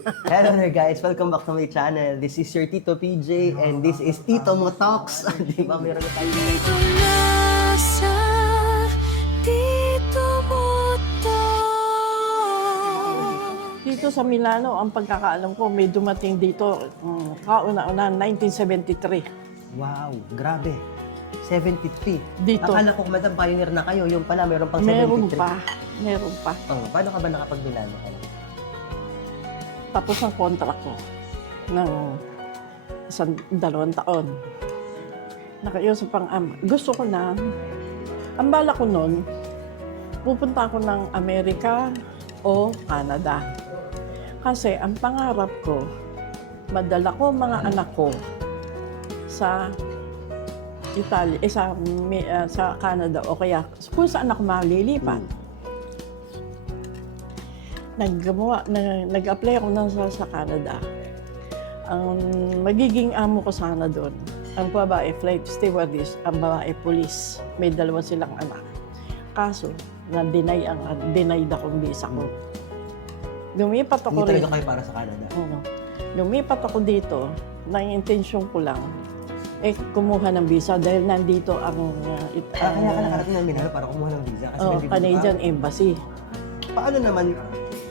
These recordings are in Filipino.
Hello there guys, welcome back to my channel. This is your Tito PJ and this is Tito Mo Talks. Di ba meron na tayo? Dito na sa Tito Mo Talks. Dito sa Milano, ang pagkakaalam ko, may dumating dito, kauna-una, 1973. Wow, grabe. 73. Dito. Akala ko madam pioneer na kayo, yung pala meron pang 73. Meron pa. Oh, paano ka ba nakapag-Milano? Tapos ang contract ko ng 2 taon. Nakiusap pang gusto ko na, ang bala ko noon, pupunta ako ng Amerika o Canada. Kasi ang pangarap ko, madala ko mga anak ko sa Italy, sa Canada o kaya kung saan ako malilipat. Nag-apply ako sa Canada. Ang magiging amo ko sana doon, ang babae flight stewardess, ang babae police. May 2 silang anak. Kaso, denied akong visa ko. Lumipat ako Hindi rin. talaga kayo para sa Canada. Oo. Lumipat ako dito, nang intensyon ko lang, kumuha ng visa dahil nandito ang Kaya ka nakarating ng Milano para kumuha ng visa. Kasi nandito Canadian ka. Embassy. Paano naman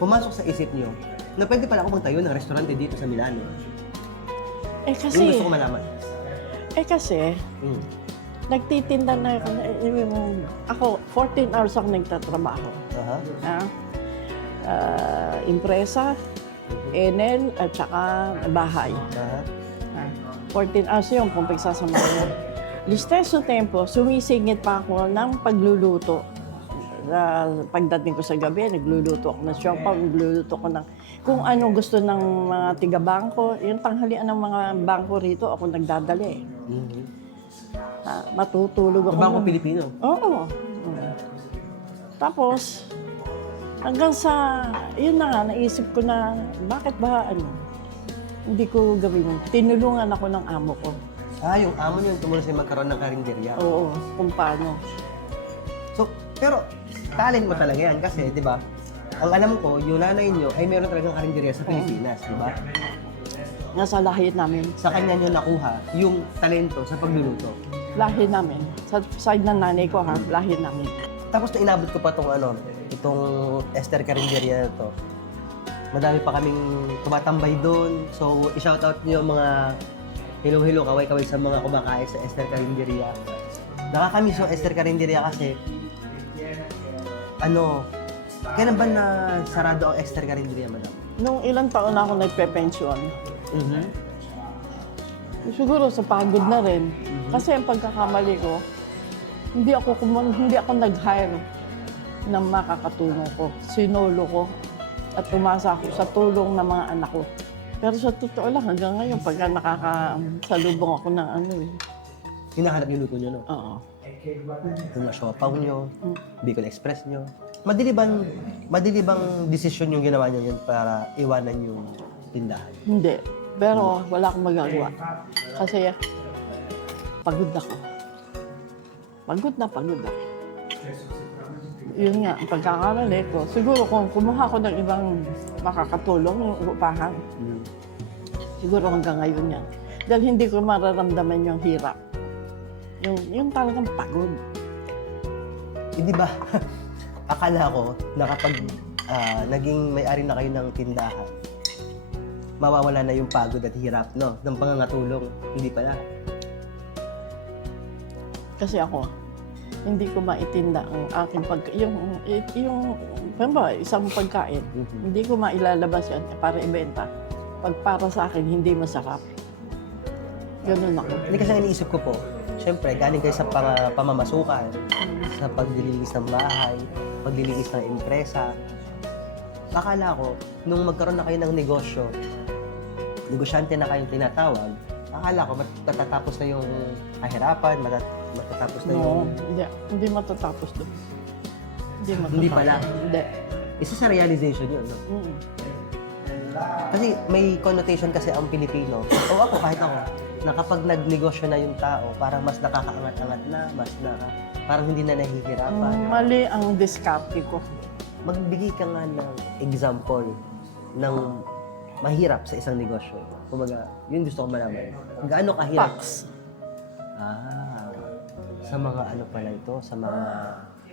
pumasok sa isip nyo na pwede pala ako magtayo ng restaurante dito sa Milano? Yung Kasi, gusto ko malaman. nagtitinda na ako, 14 hours ako nagtatrabaho. Aha. Impresa, Enel, at saka bahay. Aha. 14 hours yung kung pagsasama mo. Listeso tempo, sumisingit pa ako ng pagluluto. Pagdating ko sa gabi, nagluluto ako ng siopaw, nagluluto ko ng kung ano gusto ng mga tiga-bangko. Yung tanghalian ng mga bangko rito, ako nagdadali. Matutulog ako. Bangko Pilipino? Oo. Tapos, hanggang sa, yun na nga, naisip ko na, bakit ba, hindi ko gawin. Tinulungan ako ng amo ko. Yung amo niyo yung tumulong sa'yo magkaroon ng karinderya. Oo, kung paano. So, pero talent mo talaga yan kasi, di ba? Ang alam ko, yung nanay niyo ay meron talagang karinderya sa Pilipinas, di ba? Nasa lahi namin. Sa kanya niyo nakuha yung talento sa pagluluto. Lahi namin. Sa side ng nanay ko, lahi namin. Tapos na inabot ko pa itong Esther Carinderia na to. Madami pa kaming tumatambay doon. So, i-shoutout niyo mga hello, kaway-kaway sa mga kumakain sa Esther Carinderia. Nakakamiss yung Esther Carinderia kasi, kailan ba na sarado ang Esther Carinderia, madam? Nung ilang taon na ako nagpe-pension, siguro sa pagod na rin. Kasi ang pagkakamali ko, hindi ako nag-hire ng makakatulong ko. Sinolo ko at umasa ako sa tulong ng mga anak ko. Pero sa totoo lang, hanggang ngayon, pagka nakakasalubong ako ng Hinahanap yung luto niyo, no? Oo. Yung siopaw niyo, Bicol Express niyo. Madili bang desisyon yung ginawa niyo yun para iwanan yung tindahan? Hindi. Pero wala akong magagawa. Kasi pagod ako. Pagod na. Yun nga, ang pagkakamali ko. Siguro kung kumuha ko ng ibang makakatulong yung upahan, siguro hanggang ngayon yan. Dahil hindi ko mararamdaman yung hirap. Yung talagang pagod. Hindi ba? Akala ko na kapag naging may-ari na kayo ng tindahan, mawawala na yung pagod at hirap, no? Ng pangangatulong. Hindi pala. Kasi ako, hindi ko maitinda ang aking isang pagkain. Hindi ko mailalabas yan para ibenta. Pag para sa akin, hindi masarap. Ganun ako. Hindi kasi iniisip ko po, syempre, galing kayo sa pamamasukan, sa paglilinis ng bahay, paglilinis ng empresa. Akala ko, nung magkaroon na kayo ng negosyo, negosyante na kayong tinatawag, akala ko matatapos na yung kahirapan, matatapos na yung... Hindi matatapos doon. Hindi pala. Hindi. Isa sa realization yun, no? Kasi may connotation kasi ang Pilipino, o ako, kahit ako, na kapag nagnegosyo na yung tao, parang mas nakakaangat-angat na, parang hindi na nahihirapan. Mali ang diskarte ko. Magbigay ka nga ng example ng mahirap sa isang negosyo? Kumbaga, yun gusto ko malaman. Gaano kahirap? Tax. Sa mga ano pala ito, sa mga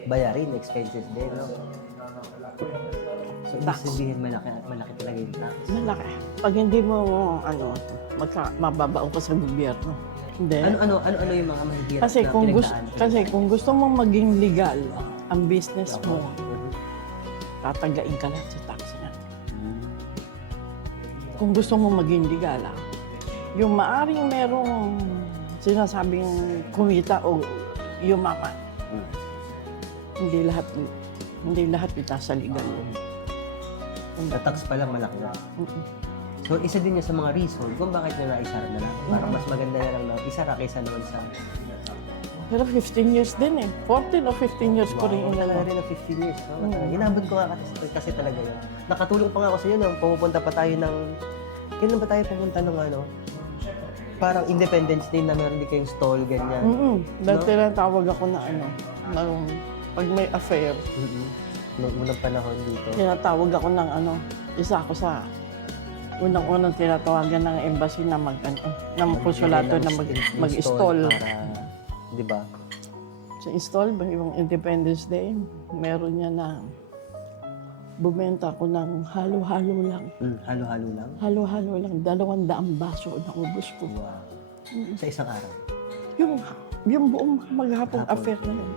bayarin, expenses din, no? So, ibig Tax. sabihin, malaki talaga yung tax. Malaki. Pag hindi mo, mababaon ka sa gobyerno. Hindi. Ano yung mga mahihirap Kasi na kasi kung gusto mong maging legal ang business mo, Mhm. tatagain ka lang sa tax niya. Kung gusto mong maging legal, yung maaring merong sinasabing kumita o yumaman, hindi lahat ita sa legal. Sa tax pala malaki na. So, isa din yun sa mga reason kung bakit nyo naisara na lang. Parang mas maganda na lang na isara kaysa naman sa... Pero 15 years din eh. 14 o 15 years ko rin Wala inalaman. rin na 15 years. No? Inabot ko nga kasi talaga yun. Nakatulong pa nga ako sa iyo nung pumupunta pa tayo ng... Kailan ba tayo pumunta ng ano? Parang Independence Day na meron din kayong stall, ganyan. Dahil No? tinatawag ako na pag may affair, Noong unang panahon dito. tinatawag ako ng isa ako sa unang-unang tinatawagan ng embassy na ng konsulato na mag-install. Para, di ba? Sa install, yung Independence Day, meron niya na bumenta ko ng halo-halo lang. Halo-halo lang. Halo-halo lang, 200 baso na ubos ko. Wow. Sa isang araw. Yung buong maghapong Hapon. affair na yun.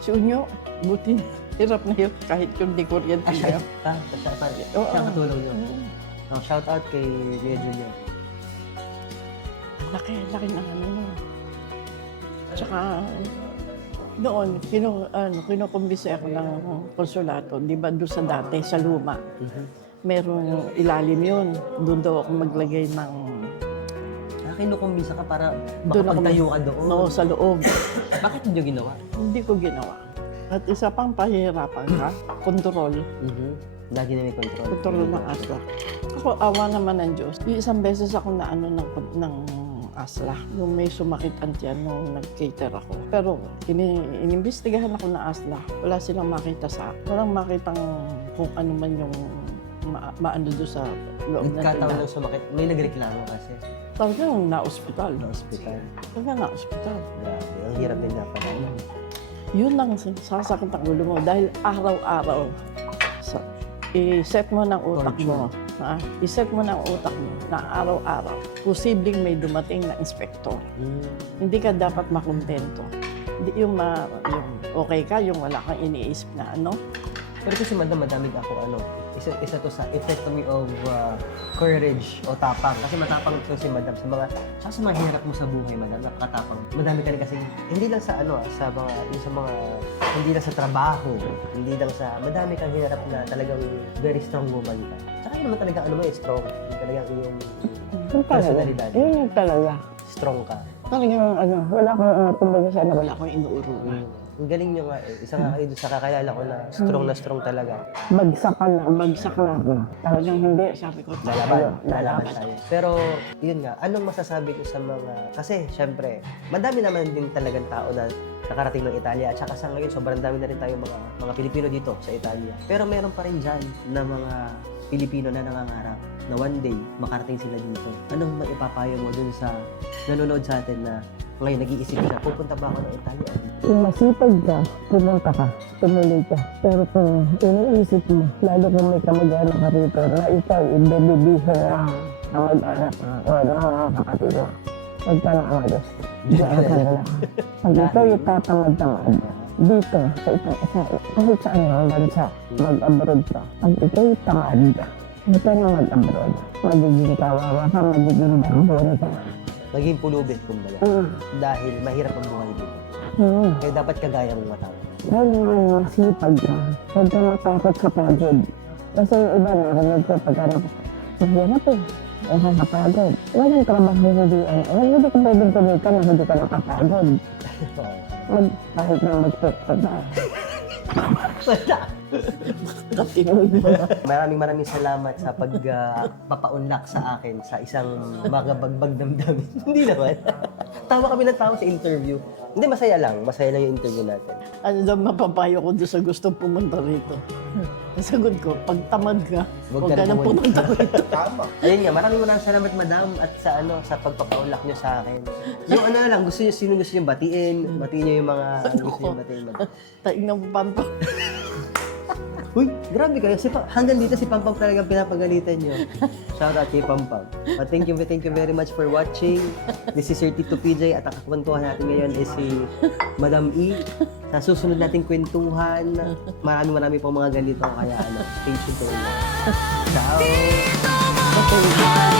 Si Unyo, buti na, hirap na yun kahit yung di kuryente Siya, niya. Oo. siya katulong nyo. Shout out kay Kuya Junior. Laki ng ano nun. Tsaka, noon, kinukumbisi ako ng konsulato, di ba doon sa dati, sa luma. Meron ilalim yun. Doon daw ako maglagay ng... Kinukumbisa ka para Doon ako makapagtayo ka doon. No, sa loob. Bakit hindi nyo ginawa? Hindi ko ginawa. At isa pang pahihirapan ka, kontrol. Lagi na may control. Kontrol ng asla. Ako, awa naman ng Diyos. Isang beses ako na ng asla. Yung may sumakit ang tiyan nung nag-cater ako. Pero inimbestigahan ako na asla. Wala silang makita sa akin. Walang makitang kung ano man yung maano doon sa loob ng Nagkataon tindahan. lang sumakit. May nagreklamo kasi. Talagang na-hospital. Sa ospital. Talagang na-hospital. Grabe. Ang hirap din nga pala. Yun lang sasakit ang ulo mo dahil araw-araw i-set mo ng utak mo. I-set mo ng utak mo na araw-araw. Posibleng may dumating na inspektor. Hindi ka dapat makontento. Hindi yung okay ka, yung wala kang iniisip na ano. Pero kasi madaming ako isa to sa epitome of courage o tapang. Kasi matapang ito si madam sa mga hirap mo sa buhay, madam, napakatapang. Madami ka rin kasi, hindi lang sa hindi lang sa trabaho, hindi lang sa, madami kang hirap na talagang very strong woman ka. Tsaka yun naman talaga, strong. Talagang yung personalidad. Yun yung talaga. Strong ka. Talagang wala akong, kumbaga sana wala akong inuuruan. Ang galing nyo nga eh. Isa nga kayo doon sa kakilala ko na strong talaga. Bagsak na ako. Talagang hindi, sabi ko. Lalaban tayo. Pero, yun nga, anong masasabi ko sa mga... Kasi, syempre, madami naman din talagang tao na nakarating ng Italia. At saka sa ngayon, sobrang dami na rin tayo mga Pilipino dito sa Italia. Pero meron pa rin dyan na mga Pilipino na nangangarap na one day makarating sila dito. Anong maipapayo mo dun sa nanonood sa atin na ngayon nag-iisip siya, pupunta ba ako ng Italia? Kung masipag ka, pumunta ka, tumuloy ka. Pero kung iniisip mo, lalo kung may kamag-anak ka rito, na ikaw, ibebibisa na mag-anak o mga kapatid mo, huwag ka na amados. Diyan ka na lang. Pag ikaw itatamad-tamad, dito, kahit sa bansa, mag-abroad ka. Pag ikaw tamad, huwag ka na mag-abroad. Magiging kawawa ka, magiging barbon ka. Maging pulubin, kumbaga. Dahil mahirap ang buhay dito. Kaya dapat kagaya mong matao. Dahil naman masipag ka, huwag ka matakot sa pagod. Kasi yung iba narinig ko pagkarap, mahirap eh, nakakapagod. Walang trabaho hindi hindi ka pwedeng kumita na hindi ka nakapagod. Kahit na mag-pekta ka. Katinood mo na. Maraming salamat sa pagpapaunlak sa akin sa isang magabagbag damdamin. Hindi naman. Tawa kami ng tawa sa interview. Hindi, masaya lang yung interview natin. Ano daw mapapayo ko doon sa gusto pumunta rito? Ang sagot ko, pag tamad ka, huwag ka nang pumunta rito. Ayun nga, maraming salamat madam at sa pagpapaunlak niyo sa akin. Yung ano na lang, sino gusto niyo batiin niyo yung mga gusto niyo batiin madam. Taing ng pampa. Uy, grabe kayo. Hanggang dito si Pampam talaga pinapagalitan nyo. Shout out kay Pampam. But thank you very much for watching. This is Sir Tito PJ at ang kakwentuhan natin ngayon is si Madam E. Sa susunod nating kwentuhan, marami pong mga ganito. Kaya stay tuned po. Ciao! Tito mo,